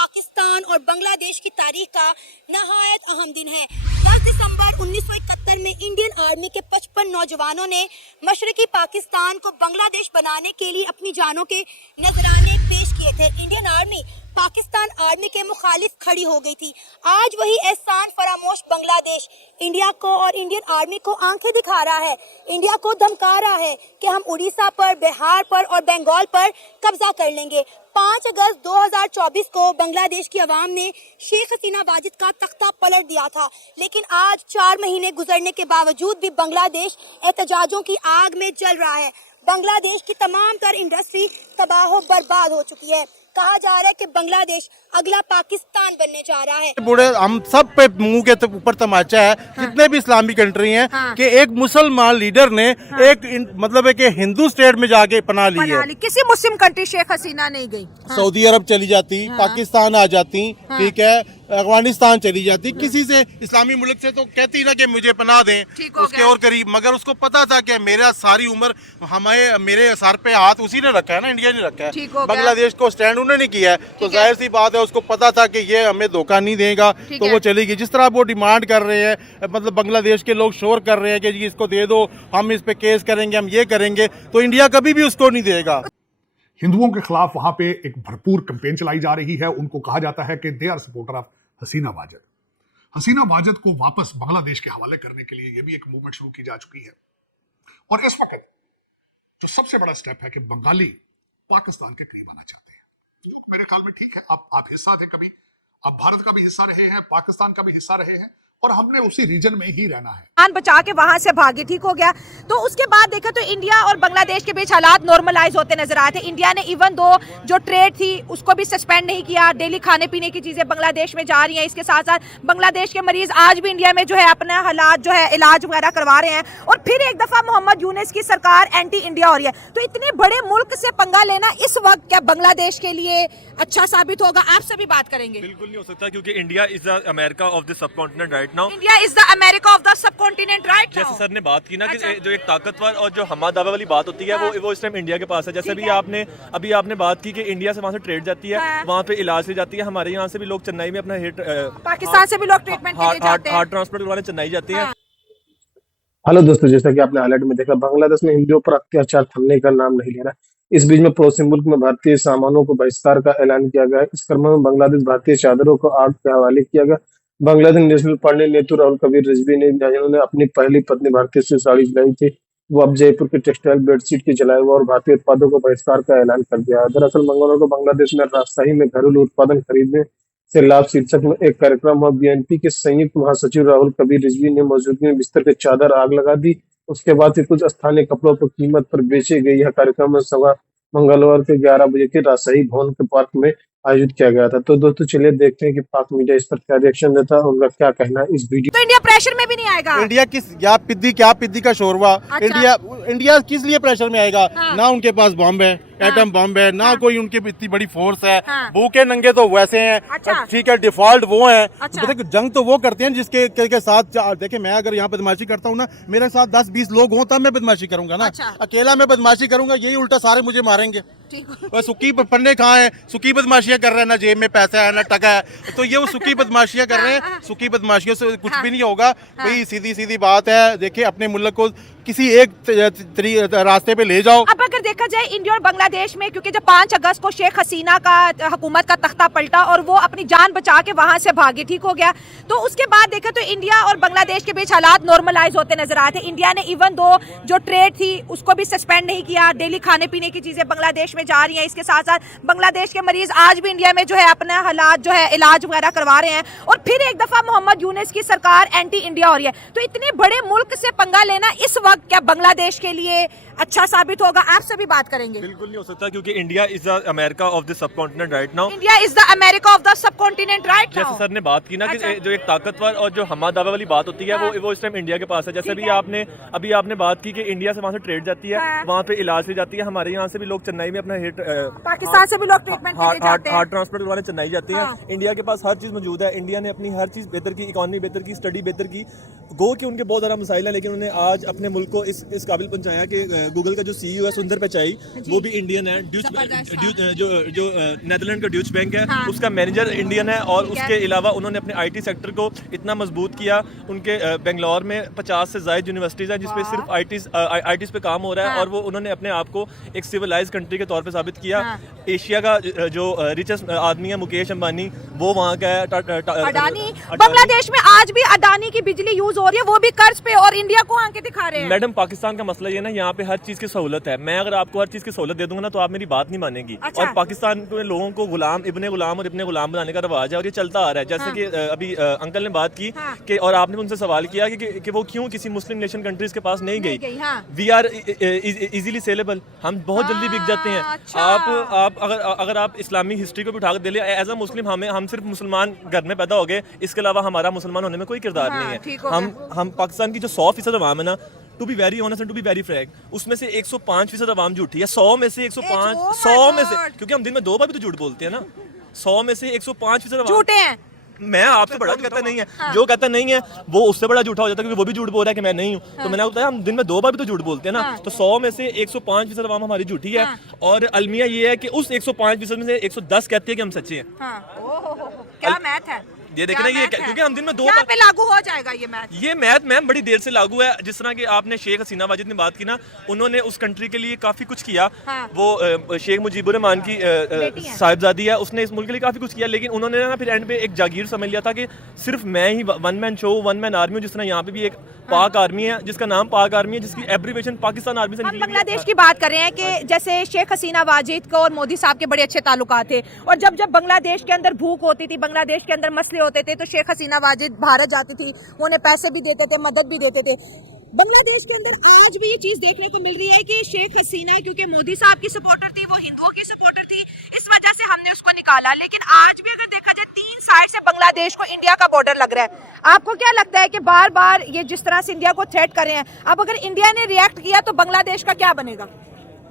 पाकिस्तान और बांग्लादेश की तारीख का नहायत अहम दिन है। 10 दिसंबर 1971 में इंडियन आर्मी के 55 नौजवानों ने मशरकी पाकिस्तान को बांग्लादेश बनाने के लिए अपनी जानों के नजराने पेश किए थे। इंडियन आर्मी पाकिस्तान आर्मी के मुखालिफ खड़ी हो गई थी। आज वही एहसान फरामोश बांग्लादेश इंडिया को और इंडियन आर्मी को आंखें दिखा रहा है, इंडिया को धमका रहा है कि हम उड़ीसा पर, बिहार पर और बंगाल पर कब्जा कर लेंगे। 5 अगस्त 2024 को बांग्लादेश की आवाम ने शेख हसीना वाजिद का तख्ता पलट दिया था, लेकिन आज 4 महीने गुजरने के बावजूद भी बांग्लादेश एहतजाजों की आग में जल रहा है। बांग्लादेश की तमाम तर इंडस्ट्री तबाह बर्बाद हो चुकी है। कहा जा रहा है कि बांग्लादेश अगला पाकिस्तान बनने जा रहा है। बूढ़े हम सब पे मुंह के ऊपर तमाचा है, जितने भी इस्लामी कंट्री हैं, कि एक मुसलमान लीडर ने एक मतलब है कि हिंदू स्टेट में जाके पनाह ली है। किसी मुस्लिम कंट्री शेख हसीना नहीं गई। सऊदी अरब चली जाती, पाकिस्तान आ जाती, ठीक है, अफगानिस्तान चली जाती, किसी से इस्लामी मुल्क से तो कहती ना कि मुझे पनाह दें उसके और करीब। मगर उसको पता था कि मेरा सारी उम्र हमारे मेरे सर पे हाथ उसी ने रखा है ना, इंडिया ने रखा है। बांग्लादेश को स्टैंड उन्होंने किया है, तो जाहिर सी बात है उसको पता था कि ये हमें धोखा नहीं देगा, तो वो चली गई। जिस तरह वो डिमांड कर रहे हैं, मतलब बांग्लादेश के लोग शोर कर रहे हैं कि जी इसको दे दो, हम इस पे केस करेंगे, हम ये करेंगे, तो इंडिया कभी भी उसको नहीं देगा। हिंदुओं के खिलाफ वहां पे एक भरपूर कैंपेन चलाई जा रही है। उनको कहा जाता है कि दे आर सपोर्टर ऑफ हसीना वाजिद। हसीना वाजिद को वापस बांग्लादेश के हवाले करने के लिए यह भी एक मूवमेंट शुरू की जा चुकी है। और इस वक्त जो सबसे बड़ा स्टेप है कि बंगाली पाकिस्तान के करीब आना चाहते हैं, जो मेरे ख्याल में ठीक है। आप हिस्सा थे कभी, आप भारत का भी हिस्सा रहे हैं, पाकिस्तान का भी हिस्सा रहे हैं, और हमने उसी रीजन में ही रहना है। जान बचा के वहां से भागे, ठीक हो गया। तो उसके बाद देखा तो इंडिया और बांग्लादेश के बीच हालात नॉर्मलाइज होते नजर आए थे। इंडिया ने इवन दो जो ट्रेड थी उसको भी सस्पेंड नहीं किया। डेली खाने पीने की चीजें बांग्लादेश में जा रही हैं। इसके साथ साथ बांग्लादेश के मरीज आज भी इंडिया में जो है अपना हालात जो है इलाज वगैरह करवा रहे हैं। और फिर एक दफा मोहम्मद यूनुस की सरकार एंटी इंडिया हो रही है। तो इतने बड़े मुल्क से पंगा लेना इस वक्त क्या बांग्लादेश के लिए अच्छा साबित होगा? आप सभी बात करेंगे। बिल्कुल नहीं हो सकता, क्योंकि India is the America of the subcontinent right now. India is the America of the subcontinent right now. जैसे सर ने बात की ना कि जो एक ताकतवर और जो हमा दावा वाली बात होती है, वो इस टाइम इंडिया के पास है। जैसे अभी आपने बात की कि इंडिया से वहाँ से ट्रेड जाती है, वहाँ पे इलाज से जाती है। हमारे यहाँ से भी लोग चेन्नई में अपना पाकिस्तान से भी लोग ट्रीटमेंट के लिए जाते हैं, हार्ट ट्रांसप्लांट करवाने चेन्नई जाती है। हेलो दोस्तों, जैसा कि आपने हाईलाइट में देखा, बांग्लादेश में हिंदुओं पर अत्याचार थमने का नाम नहीं ले रहा। इस बीच में पड़ोसी मुल्क में भारतीय सामानों को बहिष्कार का ऐलान किया गया। इस क्रम में बांग्लादेश भारतीय चादरों को आग के हवाले किया गया। बांग्लादेश नेशनल पार्टी नेता राहुल कबीर रिजवी ने, जिन्होंने अपनी पहली पत्नी भारतीय से साड़ी सिलाई थी, वो अब जयपुर के टेक्सटाइल बेडशीट की जलाए हुआ और भारतीय उत्पादों को बहिष्कार का ऐलान कर दिया। दरअसल मंगलवार को बांग्लादेश में राजशाही में घरेलू उत्पादन खरीदने से लाभ शीर्षक में एक कार्यक्रम हुआ। बीएनपी के संयुक्त महासचिव राहुल कबीर रिजवी ने मौजूदगी में बिस्तर के चादर आग लगा दी। उसके बाद से कुछ स्थानीय कपड़ों पर कीमत पर बेचे गए। यह कार्यक्रम सवा मंगलवार के 11 बजे के राजशाही भवन के पार्क में आयोजित किया गया था। तो दोस्तों चलिए देखते हैं कि पाक मीडिया इस पर क्या रिएक्शन देता है, उनका क्या कहना है इस वीडियो। तो इंडिया प्रेशर में भी नहीं आएगा। इंडिया क्या पिद्दी का शोरवा। इंडिया किस लिए प्रेशर में आएगा? ना उनके पास बॉम्ब है, एटम बॉम्ब है, ना कोई उनकी इतनी बड़ी फोर्स है। भूखे नंगे तो वैसे हैं, ठीक है, डिफॉल्ट वो हैं। जंग तो वो करते हैं जिसके साथ देखे, मैं अगर यहाँ बदमाशी करता हूँ ना, मेरे साथ 10-20 लोग हों तब मैं बदमाशी करूंगा ना। अकेला मैं बदमाशी करूंगा, यही उल्टा सारे मुझे मारेंगे। वह सुखी पन्ने कहाँ है, सुखी बदमाशियां कर रहे हैं, ना जेब में पैसा है ना टका है, तो ये वो सुखी बदमाशियां कर रहे हैं। सुखी बदमाशियों से कुछ भी नहीं होगा भाई, सीधी बात है। देखिए, अपने मुल्क को किसी एक रास्ते पे ले जाओ। अब अगर देखा जाए इंडिया और बांग्लादेश में, क्योंकि जब 5 अगस्त को शेख हसीना का हुकूमत का तख्ता पलटा और वो अपनी जान बचा के वहां से भागे, ठीक हो गया। तो उसके बाद देखा तो इंडिया और बांग्लादेश के बीच हालात नॉर्मलाइज होते नजर आए थे। इंडिया ने इवन दो जो ट्रेड थी उसको भी सस्पेंड नहीं किया। डेली खाने पीने की चीजें बांग्लादेश में जा रही हैं। इसके साथ साथ बांग्लादेश के मरीज आज भी इंडिया में जो है अपना हालात जो है इलाज वगैरह करवा रहे हैं। और फिर एक दफा मोहम्मद यूनुस की सरकार एंटी इंडिया हो रही है। तो इतने बड़े मुल्क से पंगा लेना इस वक्त क्या बांग्लादेश के लिए अच्छा साबित होगा? आप सभी बात करेंगे। बिल्कुल नहीं हो सकता, क्योंकि India is the America of the subcontinent right now. India is the America of the subcontinent right now. जैसे सर ने बात की ना कि जो एक ताकतवर और जो हमा दावा वाली बात होती है, वो इस टाइम इंडिया के पास है। जैसे अभी आपने बात की कि इंडिया से वहाँ से ट्रेड जाती है, वहाँ पे इलाज से जाती है। हमारे यहाँ से भी लोग चेन्नई में अपना पाकिस्तान से भी लोग ट्रीटमेंट के लिए जाते हैं, हार्ट ट्रांसप्लांट करवाने चेन्नई जाते हैं। इंडिया के पास हर चीज मौजूद है। इंडिया ने अपनी हर चीज बेहतर की, इकोनॉमी बेहतर की, स्टडी बेहतर की। गो कि उनके बहुत ज़्यादा मसाइल हैं, लेकिन उन्हें आज अपने मुल्क को इस काबिल पहुंचाया कि गूगल का जो सीईओ है सुंदर पिचाई, वो भी इंडियन है। जबरदस्त, जो नेदरलैंड का ड्यूच बैंक है उसका मैनेजर इंडियन है। और उसके अलावा उन्होंने अपने आईटी सेक्टर को इतना मजबूत किया। उनके बेंगलोर में 50 से ज़ायद यूनिवर्सिटीज़ हैं जिसपे सिर्फ आईटीज़ पे काम हो रहा है। और वो उन्होंने अपने आप को एक सिविलाइज कंट्री के तौर पे साबित किया। एशिया का जो रिचेस्ट आदमी है मुकेश अंबानी, वो वहाँ का है। अडानी, बांग्लादेश में आज भी अडानी की बिजली यूज हो रही है, वो भी कर्ज पे, और इंडिया को आंखें दिखा रहे हैं। मैडम पाकिस्तान का मसला ये ना, यहाँ पे हर चीज की सहूलत है। मैं अगर आपको हर चीज की सहूलत दे दूंगा ना तो आप मेरी बात नहीं मानेंगी। अच्छा। और पाकिस्तान के लोगों को गुलाम, इब्ने गुलाम और इब्ने गुलाम बनाने का रवाज है और ये चलता आ रहा है। जैसे कि अभी अंकल ने बात की कि, और आपने उनसे सवाल किया कि वो क्यों किसी मुस्लिम नेशन कंट्रीज के पास नहीं गई। वी आर इजीली सेलेबल, हम बहुत जल्दी बिक जाते हैं। अच्छा। आप अगर आप इस्लामिक हिस्ट्री को भी उठा कर दे ले, एज अ मुस्लिम हम सिर्फ मुसलमान घर में पैदा हो गए, इसके अलावा हमारा मुसलमान होने में कोई किरदार नहीं है। हम पाकिस्तान की जो 100% अवाम है ना, to be very honest and to be very frank, उसमें से 105% अवाम झूठी है। 100 में से 105, 100 में से, क्योंकि हम दिन में 2 बार भी तो झूठ बोलते हैं ना। 100 में से 105% झूठे हैं। मैं आपसे बड़ा कहता नहीं है, जो कहता नहीं है वो उससे बड़ा झूठा हो जाता है, क्योंकि वो भी झूठ बोल रहा है कि मैं नहीं हूँ। तो मैंने बताया हम दिन में 2 बार भी तो झूठ बोलते हैं ना। तो 100 में से 105% अवाम हमारी झूठी है। और अलमिया ये है कि उस 105% में से 110 कहती है कि हम सच्चे हैं। क्या मैथ है ये देखना, ये क्योंकि हम दिन में 2 बार पे लागू हो जाएगा ये मैथ। ये मैथ मैम बड़ी देर से लागू है। जिस तरह कि आपने शेख हसीना वाजिद ने बात की ना, उन्होंने उस कंट्री के लिए काफी कुछ किया। वो शेख मुजीबुर रहमान की साहिबजादी है, उसने इस मुल्क के लिए काफी कुछ किया। लेकिन उन्होंने ना फिर एंड पे एक जागीर समझ लिया था कि सिर्फ मैं ही one man show, one man army हूँ। जिस तरह यहाँ पे भी एक पाक आर्मी है जिसका नाम पाक आर्मी है, जिसकी एब्रीवेशन पाकिस्तान आर्मी से हम निकली। बांग्लादेश की बात कर रहे हैं कि जैसे शेख हसीना वाजिद को और मोदी साहब के बड़े अच्छे ताल्लुकात थे, और जब जब बांग्लादेश के अंदर भूख होती थी, बांग्लादेश के अंदर मसले होते थे, तो शेख हसीना वाजिद भारत जाती थी, वो उन्हें पैसे भी देते थे, मदद भी देते थे। बांग्लादेश के अंदर आज भी ये चीज देखने को मिल रही है कि शेख हसीना क्योंकि मोदी साहब की सपोर्टर थी, वो हिंदुओं की सपोर्टर थी, इस वजह से हमने उसको निकाला। लेकिन आज भी अगर देखा जाए 3 साइड से बांग्लादेश को इंडिया का बॉर्डर लग रहा है। आपको क्या लगता है कि बार बार ये जिस तरह से इंडिया को थ्रेट कर रहे हैं, अब अगर इंडिया ने रिएक्ट किया तो बांग्लादेश का क्या बनेगा?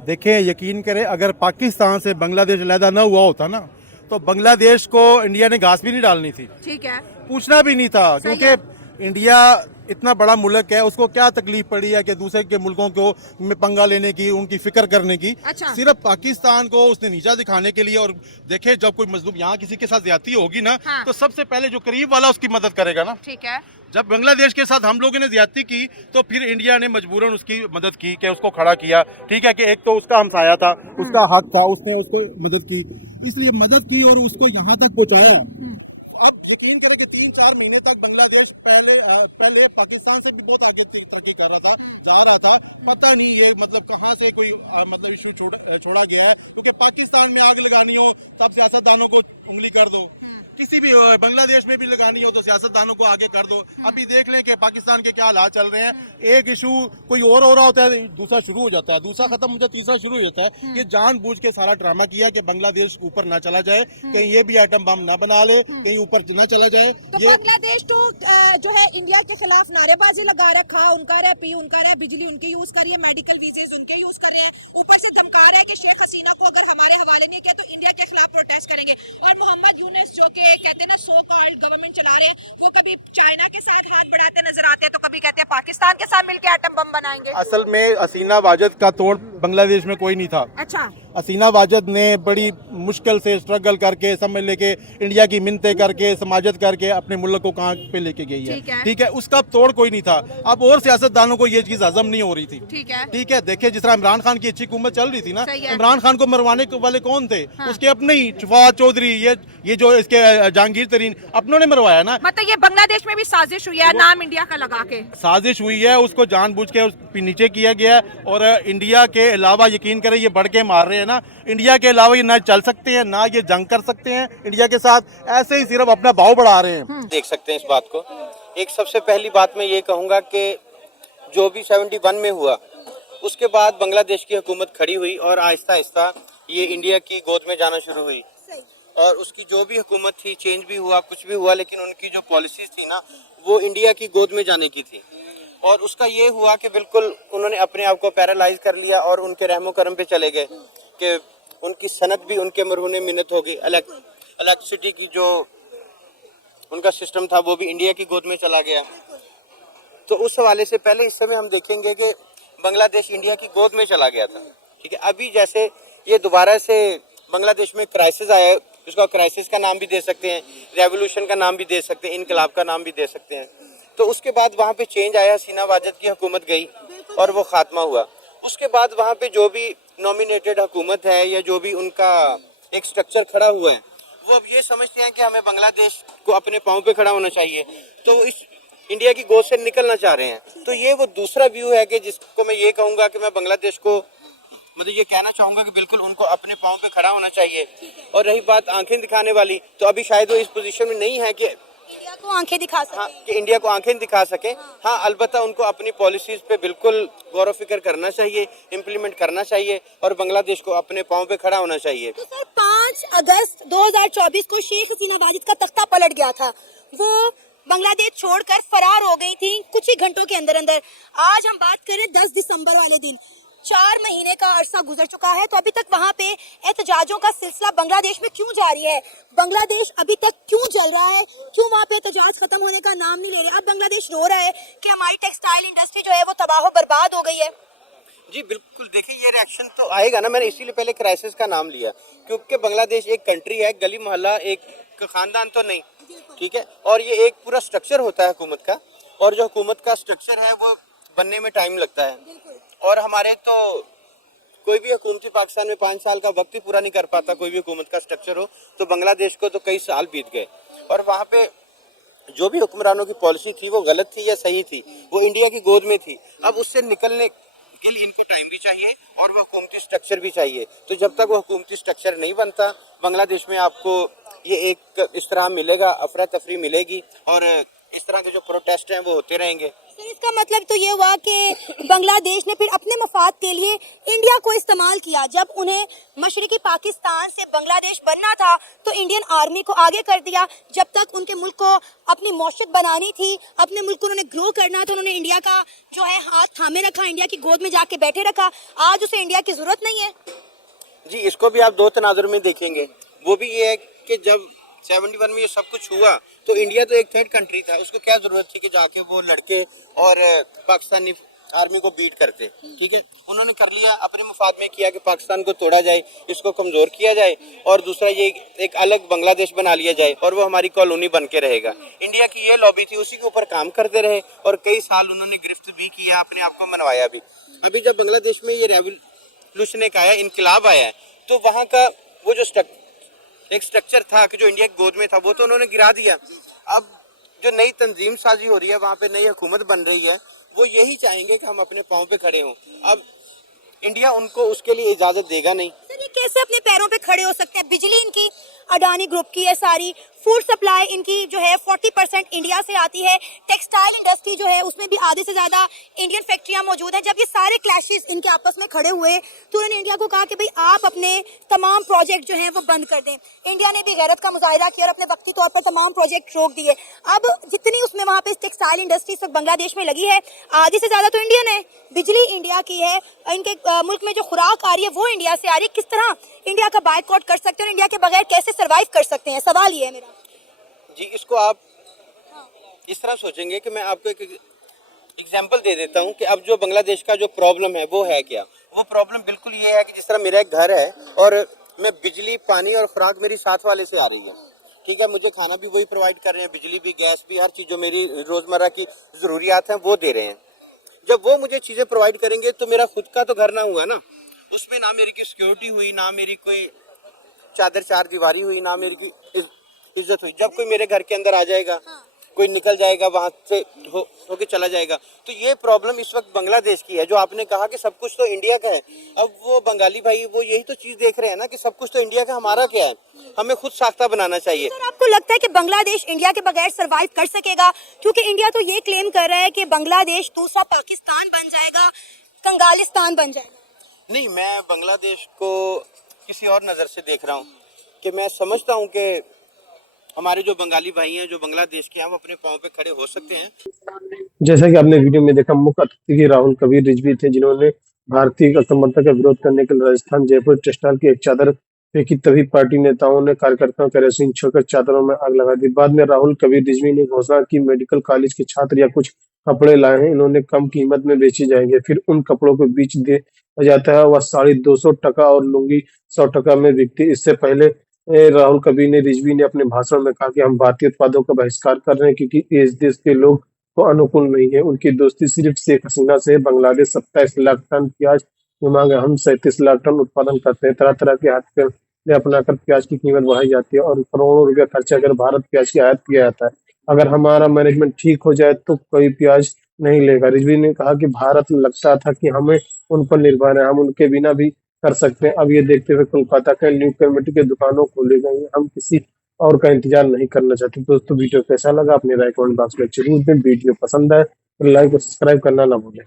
देखिए, यकीन करें, अगर पाकिस्तान से बांग्लादेश अलहदा ना हुआ होता ना, तो बांग्लादेश को इंडिया ने घास भी नहीं डालनी थी, ठीक है, पूछना भी नहीं था। क्योंकि इंडिया इतना बड़ा मुल्क है, उसको क्या तकलीफ पड़ी है कि दूसरे के मुल्कों को में पंगा लेने की, उनकी फिक्र करने की। अच्छा। सिर्फ पाकिस्तान को उसने नीचा दिखाने के लिए। और देखे, जब कोई मजलूम यहाँ किसी के साथ ज्यादती होगी ना, हाँ। तो सबसे पहले जो करीब वाला उसकी मदद करेगा ना। ठीक है। जब बांग्लादेश के साथ हम लोगों ने ज्यादती की तो फिर इंडिया ने मजबूरन उसकी मदद की, कि उसको खड़ा किया। ठीक है कि एक तो उसका हमसाया था, उसका हक था, उसने उसको मदद की, इसलिए मदद की और उसको यहाँ तक पहुँचाया है। अब यकीन करें कि 3-4 महीने तक बांग्लादेश पहले पाकिस्तान से भी बहुत आगे तरक्की कर रहा था, जा रहा था। पता नहीं ये मतलब कहाँ से कोई मतलब इशू छोड़ा गया है। क्योंकि पाकिस्तान में आग लगानी हो तब सियासतदानों को उंगली कर दो, किसी भी बांग्लादेश में भी लगानी हो तो सियासतदानों को आगे कर दो। अभी देख लें कि पाकिस्तान के क्या हालात चल रहे हैं। एक इशू कोई और हो रहा होता है, दूसरा शुरू हो जाता है, दूसरा खत्म हो जाता है, तीसरा शुरू हो जाता है। ये जानबूझ के सारा ड्रामा किया कि बांग्लादेश ऊपर ना चला जाए, कहीं ये भी आइटम बम ना बना ले, कहीं ऊपर ना चला जाए। तो बांग्लादेश तो जो है इंडिया के खिलाफ नारेबाजी लगा रहा है, खा उनका रहा, पी उनका रहा, बिजली उनके यूज कर रही है, मेडिकल वीजेज उनके यूज कर रहे हैं, ऊपर से धमका रहा है कि शेख हसीना को अगर हमारे हवाले नहीं किया तो इंडिया के खिलाफ प्रोटेस्ट करेंगे। और मोहम्मद यूनुस जो के कहते हैं ना सो कॉल्ड गवर्नमेंट चला रहे हैं, वो कभी चाइना के साथ हाथ बढ़ाते नजर आते हैं, तो कभी कहते हैं पाकिस्तान के साथ मिलकर एटम बम बनाएंगे। असल में हसीना वाजिद का तोड़ बांग्लादेश में कोई नहीं था। अच्छा। हसीना वाजिद ने बड़ी मुश्किल से स्ट्रगल करके, समझ लेके, इंडिया की मिन्नतें करके, समाजत करके अपने मुल्क को कहाँ पे लेके गई है। ठीक है, उसका तोड़ कोई नहीं था। अब और सियासतदानों को ये चीज हजम नहीं हो रही थी। ठीक है, देखिए जिस तरह इमरान खान की अच्छी हुकूमत चल रही थी ना, इमरान खान को मरवाने वाले कौन थे? उसके अपने ही शफाअत चौधरी, ये जो इसके जहांगीर तरीन अपनों ने मरवाया ना। मतलब ये बांग्लादेश में भी साजिश हुई है, नाम इंडिया का लगा के साजिश हुई है, उसको जानबूझ के नीचे किया गया है। और इंडिया के अलावा यकीन करें ये बढ़ के मार रहे हैं ना, इंडिया के अलावा ये ना चल सकते हैं, ना ये जंग कर सकते हैं इंडिया के साथ, ऐसे ही सिर्फ अपना भाव बढ़ा रहे हैं। देख सकते हैं इस बात को। एक सबसे पहली बात मैं ये कहूँगा कि जो भी 71 में हुआ, उसके बाद बांग्लादेश की हुकूमत खड़ी हुई और आहिस्ता आहिस्ता ये इंडिया की गोद में जाना शुरू हुई। और उसकी जो भी हुकूमत थी, चेंज भी हुआ, कुछ भी हुआ, लेकिन उनकी जो पॉलिसीज थी ना, वो इंडिया की गोद में जाने की थी। और उसका ये हुआ कि बिल्कुल उन्होंने अपने आप को पैरालाइज कर लिया और उनके रहमो करम पे चले गए कि उनकी सनत भी उनके मरहूने मिन्नत हो गई। इलेक्ट्रिसिटी की जो उनका सिस्टम था वो भी इंडिया की गोद में चला गया। तो उस हवाले से पहले हिस्से में हम देखेंगे कि बांग्लादेश इंडिया की गोद में चला गया था। ठीक है, अभी जैसे ये दोबारा से बांग्लादेश में क्राइसिस आया, इसका क्राइसिस का नाम भी दे सकते हैं, रेवोल्यूशन का नाम भी दे सकते हैं, इनकलाब का नाम भी दे सकते हैं। तो उसके बाद वहाँ पे चेंज आया, हसीना वाजद की हुकूमत गई और वो खात्मा हुआ। उसके बाद वहाँ पे जो भी नॉमिनेटेड हुकूमत है या जो भी उनका एक स्ट्रक्चर खड़ा हुआ है, वो अब ये समझते हैं कि हमें बांग्लादेश को अपने पाँव पे खड़ा होना चाहिए, तो वो इस इंडिया की गोद से निकलना चाह रहे हैं। तो ये वो दूसरा व्यू है कि जिसको मैं ये कहूँगा कि मैं बांग्लादेश को मतलब ये कहना चाहूँगा कि बिल्कुल उनको अपने पाँव पे खड़ा होना चाहिए। और रही बात आंखें दिखाने वाली, तो अभी शायद वो इस पोजीशन में नहीं है कि इंडिया को आंखें दिखा सके। हाँ, कि इंडिया को आंखें दिखा सके। हाँ, अलबत्ता उनको अपनी पॉलिसीज पे बिल्कुल गौर फिक्र करना चाहिए, इम्प्लीमेंट करना चाहिए और बांग्लादेश को अपने पाँव पे खड़ा होना चाहिए। तो सर 5 अगस्त 2024 को शेख हसीना वाजिद का तख्ता पलट गया था, वो बांग्लादेश छोड़कर फरार हो गई थी कुछ ही घंटों के अंदर अंदर। आज हम बात करें 10 दिसंबर वाले दिन, 4 महीने का अरसा गुजर चुका है, तो अभी तक वहाँ पे एहतजाजों का सिलसिला बांग्लादेश में क्यों जारी है? बांग्लादेश अभी तक क्यों जल रहा है? क्यों वहाँ पे एहतजाज खत्म होने का नाम नहीं ले रहे? अब बांग्लादेश रो रहा है कि हमारी टेक्सटाइल इंडस्ट्री जो है वो तबाह बर्बाद हो गई है। जी बिल्कुल, देखिए ये रिएक्शन तो आएगा ना। मैंने इसीलिए पहले क्राइसिस का नाम लिया, क्योंकि बांग्लादेश एक कंट्री है, गली मोहल्ला, एक खानदान तो नहीं। ठीक है, और ये एक पूरा स्ट्रक्चर होता है हुकूमत का, और जो हुकूमत का स्ट्रक्चर है वो बनने में टाइम लगता है। और हमारे तो कोई भी हुकूमती पाकिस्तान में 5 साल का वक्त ही पूरा नहीं कर पाता, कोई भी हुकूमत का स्ट्रक्चर हो। तो बांग्लादेश को तो कई साल बीत गए, और वहाँ पे जो भी हुक्मरानों की पॉलिसी थी वो गलत थी या सही थी, वो इंडिया की गोद में थी। अब उससे निकलने के लिए इनको टाइम भी चाहिए और वह हुकूमती स्ट्रक्चर भी चाहिए। तो जब तक वह हुकूमती स्ट्रक्चर नहीं बनता, बांग्लादेश में आपको ये एक इस तरह मिलेगा, अफरा तफरी मिलेगी, और इस तरह के जो प्रोटेस्ट हैं वो होते रहेंगे। सर इसका मतलब तो ये हुआ कि बांग्लादेश ने फिर अपने मफाद के लिए इंडिया को इस्तेमाल किया। जब उन्हें मशरकी पाकिस्तान से बांग्लादेश बनना था तो इंडियन आर्मी को आगे कर दिया। जब तक उनके मुल्क को अपनी मौशियत बनानी थी, अपने मुल्क को उन्होंने ग्रो करना था, उन्होंने इंडिया का जो है हाथ थामे रखा, इंडिया की गोद में जाके बैठे रखा। आज उसे इंडिया की जरूरत नहीं है। जी, इसको भी आप दो तनाजुर में देखेंगे। वो भी ये है कि जब 71 में ये सब कुछ हुआ तो इंडिया तो एक थर्ड कंट्री था, उसको क्या ज़रूरत थी कि जाके वो लड़के और पाकिस्तानी आर्मी को बीट करते। ठीक है, उन्होंने कर लिया, अपने मुफाद में किया कि पाकिस्तान को तोड़ा जाए, इसको कमज़ोर किया जाए, और दूसरा ये एक अलग बांग्लादेश बना लिया जाए और वो हमारी कॉलोनी बन के रहेगा। इंडिया की ये लॉबी थी, उसी के ऊपर काम करते रहे और कई साल उन्होंने गिरफ्त भी किया, अपने आप को मनवाया भी। अभी जब बांग्लादेश में ये रेवोल्यूशन एक आया, इनकलाब आया है, तो वहाँ का वो जो एक स्ट्रक्चर था कि जो इंडिया की गोद में था, वो तो उन्होंने गिरा दिया। अब जो नई तंजीम साजी हो रही है, वहाँ पे नई हुकूमत बन रही है, वो यही चाहेंगे कि हम अपने पाँव पे खड़े हों। अब इंडिया उनको उसके लिए इजाज़त देगा नहीं। सर ये कैसे अपने पैरों पे खड़े हो सकते हैं? बिजली इनकी अडानी ग्रुप की है सारी, फूड सप्लाई इनकी जो है 40% इंडिया से आती है, टेक्सटाइल इंडस्ट्री जो है उसमें भी आधे से ज़्यादा इंडियन फैक्ट्रियां मौजूद हैं। जब ये सारे क्लैशेस इनके आपस में खड़े हुए तो उन्होंने इंडिया को कहा कि भाई आप अपने तमाम प्रोजेक्ट जो हैं वो बंद कर दें। इंडिया ने भी गैरत का मुजाहिरा किया और अपने वक्ती तौर पर तमाम प्रोजेक्ट रोक दिए। अब जितनी उसमें वहाँ पे टेक्सटाइल इंडस्ट्री इस वक्त बांग्लादेश में लगी है, आधी से ज़्यादा तो इंडियन है, बिजली इंडिया की है, इनके मुल्क में जो खुराक आ रही है वो इंडिया से आ रही है। किस तरह इंडिया का बायकॉट कर सकते हैं और इंडिया के बगैर कैसे सर्वाइव कर सकते हैं? सवाल ये है मेरा। जी, इसको आप इस तरह सोचेंगे कि मैं आपको एक एग्जाम्पल दे देता हूं कि अब जो बांग्लादेश का जो प्रॉब्लम है वो है क्या। वो प्रॉब्लम बिल्कुल ये है कि जिस तरह मेरा एक घर है और मैं बिजली, पानी और खुराक मेरी साथ वाले से आ रही है। ठीक है, मुझे खाना भी वही प्रोवाइड कर रहे हैं, बिजली भी, गैस भी, हर चीज़ जो मेरी रोज़मर्रा की ज़रूरियात हैं वो दे रहे हैं। जब वो मुझे चीज़ें प्रोवाइड करेंगे तो मेरा खुद का तो घर ना हुआ ना, उसमें ना मेरी कोई सिक्योरिटी हुई, ना मेरी कोई चादर चार दीवारी हुई, ना मेरी कोई इज्जत हुई। जब कोई मेरे घर के अंदर आ जाएगा, कोई निकल जाएगा वहाँ से होके चला जाएगा। तो ये प्रॉब्लम इस वक्त बांग्लादेश की है। जो आपने कहा कि सब कुछ तो इंडिया का है, अब वो बंगाली भाई वो यही तो चीज़ देख रहे हैं ना कि सब कुछ तो इंडिया का, हमारा क्या है, हमें खुद साख्ता बनाना चाहिए। सर आपको लगता है कि बांग्लादेश इंडिया के बगैर सरवाइव कर सकेगा? क्योंकि इंडिया तो ये क्लेम कर रहा है कि बांग्लादेश दूसरा पाकिस्तान बन जाएगा, कंगालिस्तान बन जाएगा। नहीं, मैं बांग्लादेश को किसी और नज़र से देख रहा हूँ कि मैं समझता हूँ कि हमारे जो बंगाली भाई हैं, जो बांग्लादेश के हैं, वो अपने पाँव पे खड़े हो सकते हैं। जैसा कि आपने वीडियो में देखा, मुख्य अतिथि राहुल कबीर रिजवी थे, जिन्होंने भारतीय आक्रमणता का विरोध करने के लिए राजस्थान जयपुर टेक्सटाइल की एक चादर फेंकी तभी पार्टी नेताओं ने कार्यकर्ताओं केरोसिन छोड़कर चादरों में आग लगा दी। बाद में राहुल कबीर रिजवी ने घोषणा की मेडिकल कॉलेज के छात्र या कुछ कपड़े लाए हैं, इन्होंने कम कीमत में बेचे जाएंगे। फिर उन कपड़ों को बेच दिया जाता है, वह साड़ी 200 टका और लुंगी 100 टका में बिकती। इससे पहले राहुल कबीर ने रिजवी ने अपने भाषण में कहा कि हम भारतीय उत्पादों का बहिष्कार कर रहे हैं क्योंकि ये इस देश के लोग को अनुकूल नहीं है। उनकी दोस्ती सिर्फ शेख हसीना से है। बांग्लादेश 27 लाख टन प्याज की मांग है, हम 37 लाख टन उत्पादन करते हैं। तरह तरह के हथकंडे अपनाकर प्याज की कीमत बढ़ाई जाती है और करोड़ों रुपया खर्चा कर भारत प्याज की आयात किया जाता है। अगर हमारा मैनेजमेंट ठीक हो जाए तो कोई प्याज नहीं लेगा। रिजवी ने कहा कि भारत लगता था कि हमें उन पर निर्भर है, हम उनके बिना भी कर सकते हैं। अब ये देखते हुए कोलकाता के न्यू कमेटी के दुकानों खोली गई हैं, हम किसी और का इंतजार नहीं करना चाहते। दोस्तों वीडियो कैसा लगा अपने राय कमेंट बॉक्स में जरूर दें। वीडियो पसंद आए तो लाइक और सब्सक्राइब करना ना भूलें।